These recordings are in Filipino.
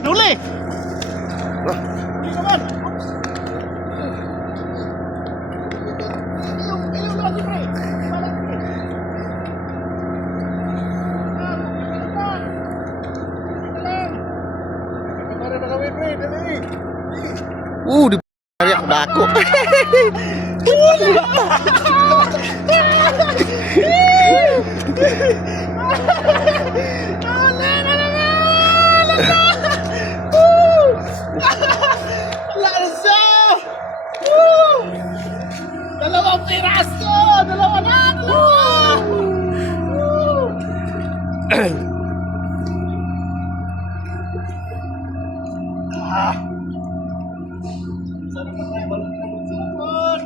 sunod, huli. Huli naman. Ayaw lagi, pre. Balat, pre. Kamara na kami, pre. Dali. Di ariak dako. Lansa! Dalawang piraso! Dalawa na! Sana pa tayo balik na magsapon.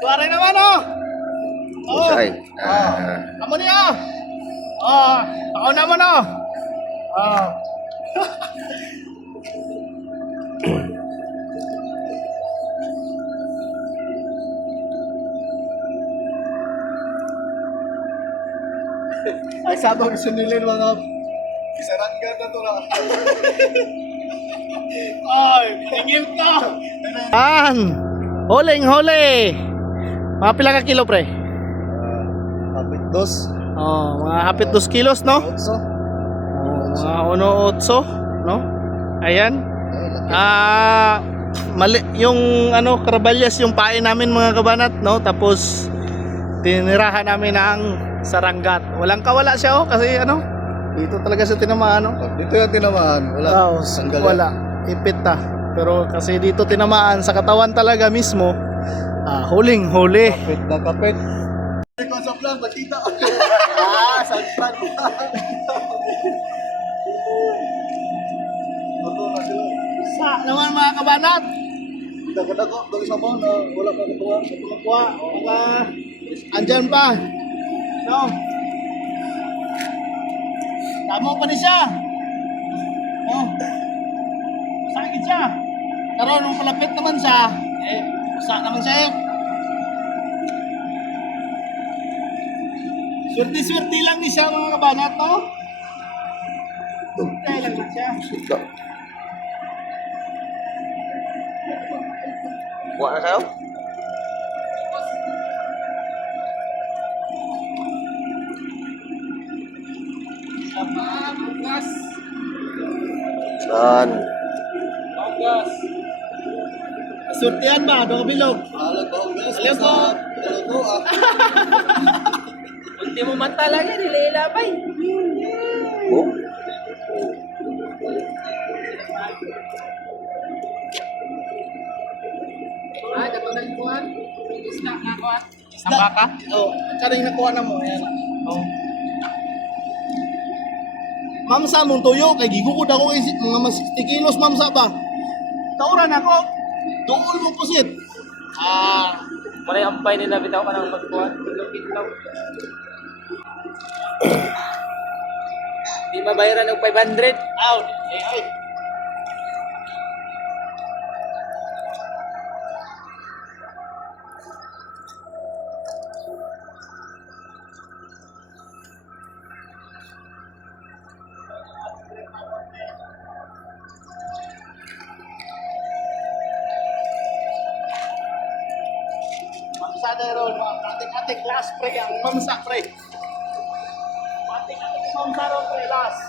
Suara naman, oh! Usay. Kamu niya! Ako naman, oh! Ay, sabang sunilin mga kisaranggan na ito na. Ay, paningin ka! Huling huli. Mga pila ka kilo, pre? Kapit dos. Mga hapit 2 kilos, no? Otso. Mga 1.8, no? Ayan. Mali yung karabalyas yung pain namin mga kabanat, no? Tapos tinirahan namin ang saranggat. Walang kawala siya, kasi dito talaga siya tinamaan, no? Dito yung tinamaan. Wala. Wala. Ipit ta. Pero kasi dito tinamaan sa katawan talaga mismo. Huling huli. Kapit na kapit. Ikaw sa vlog, nakita. Sagpan. Ito na sila. Sa naman mga kabanat. Dago-dago, dago sa mo, wala pa kutuwa. Kuha. Andyan pa. No. Tamo pa ni siya. Oh. Sakit siya. Pero nung palapit naman siya, usa naman siya eh. Swerte-swerte lang ni siya mga kabanat, no? Kaya lang na siya. Buat na sa'yo? Bukas. Saan? Bukas. Surtihan ba? Doon kabilog? Alag ba bukas? Alam ko. Dalago ah. Ultimo mata lagi nililabay. Oh? Katunan kuhan. Isda na kuhan. Isda? Baka? Oo. Kano yung nakuha na mo? Ayan. Oo. Mamsa mong tuyo. Kay gigukod ako kay mga 60 kilos mamsa ba? Tauran ako. Tuol mo pusit. Muna yung ampay nila bitaw ka nang magkuhan. Pinlaw. Di mabayaran ng 500. Out. Ay. Mamsa na ron. Ating-ating last pre. Ang mamsa pre. Ating-ating mamsa ron pre. Last.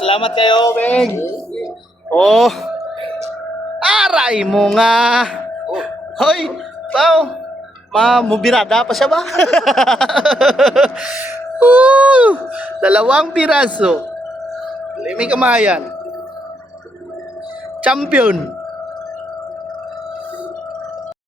Salamat kayo, Beng. Oh. Aray mo nga. Hoy, pao. Mubirada pa siya ba? Dalawang piraso. Limi kamayan. Champion.